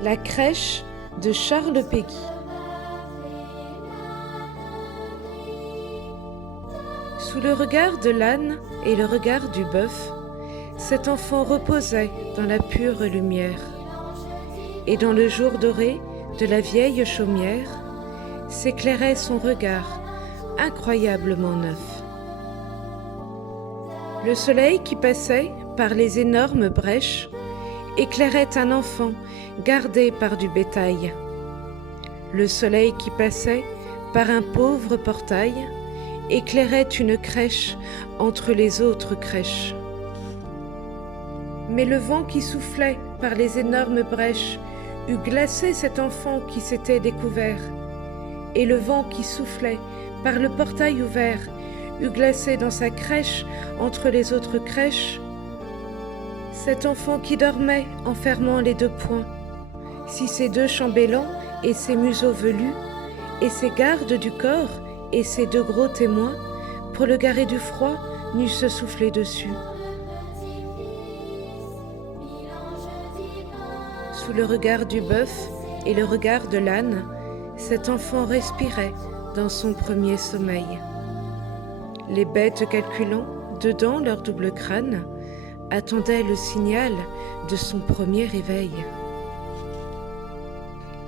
La crèche de Charles Péguy. Sous le regard de l'âne et le regard du bœuf, cet enfant reposait dans la pure lumière. Et dans le jour doré de la vieille chaumière, s'éclairait son regard incroyablement neuf. Le soleil qui passait par les énormes brèches éclairait un enfant gardé par du bétail. Le soleil qui passait par un pauvre portail éclairait une crèche entre les autres crèches. Mais le vent qui soufflait par les énormes brèches eût glacé cet enfant qui s'était découvert, et le vent qui soufflait par le portail ouvert eût glacé dans sa crèche entre les autres crèches cet enfant qui dormait en fermant les deux poings, si ses deux chambellans et ses museaux velus, et ses gardes du corps et ses deux gros témoins, pour le garer du froid, n'eussent soufflé dessus. Sous le regard du bœuf et le regard de l'âne, cet enfant respirait dans son premier sommeil. Les bêtes calculant dedans leur double crâne, attendaient le signal de son premier réveil.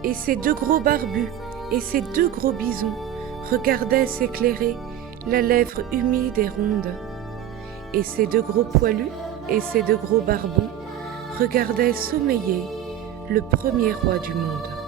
Et ces deux gros barbus et ces deux gros bisons regardaient s'éclairer la lèvre humide et ronde. Et ces deux gros poilus et ces deux gros barbons regardaient sommeiller le premier roi du monde.